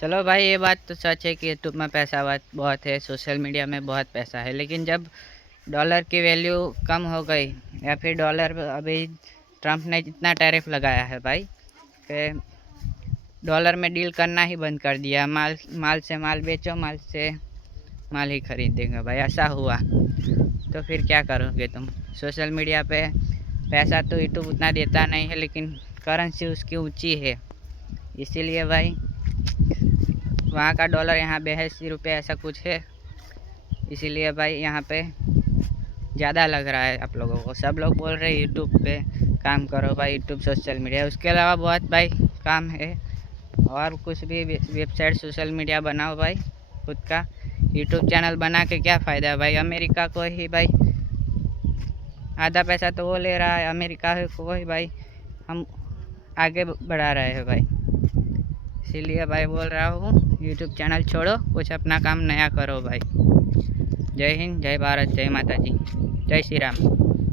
चलो भाई, ये बात तो सच है कि यूट्यूब में पैसा बहुत है, सोशल मीडिया में बहुत पैसा है। लेकिन जब डॉलर की वैल्यू कम हो गई, या फिर डॉलर अभी ट्रम्प ने जितना टैरिफ लगाया है भाई, कि डॉलर में डील करना ही बंद कर दिया। माल माल से माल बेचो, माल से माल ही खरीदेंगे भाई, ऐसा हुआ। तो फिर क्या करोगे तुम? सोशल मीडिया पे पैसा तो यूट्यूब उतना देता नहीं है, लेकिन करेंसी उसकी ऊंची है, इसीलिए भाई वहाँ का डॉलर यहाँ 82 रुपये ऐसा कुछ है। इसीलिए भाई यहाँ पे ज़्यादा लग रहा है आप लोगों को। सब लोग बोल रहे हैं यूट्यूब पे काम करो भाई, यूट्यूब सोशल मीडिया, उसके अलावा बहुत भाई काम है। और कुछ भी वेबसाइट सोशल मीडिया बनाओ भाई खुद का। यूट्यूब चैनल बना के क्या फ़ायदा है भाई? अमेरिका को ही भाई आधा पैसा तो वो ले रहा है, अमेरिका को ही भाई हम आगे बढ़ा रहे हैं भाई। इसीलिए भाई बोल रहा हूँ, यूट्यूब चैनल छोड़ो, कुछ अपना काम नया करो भाई। जय हिंद, जय भारत, जय माता जी, जय श्री राम।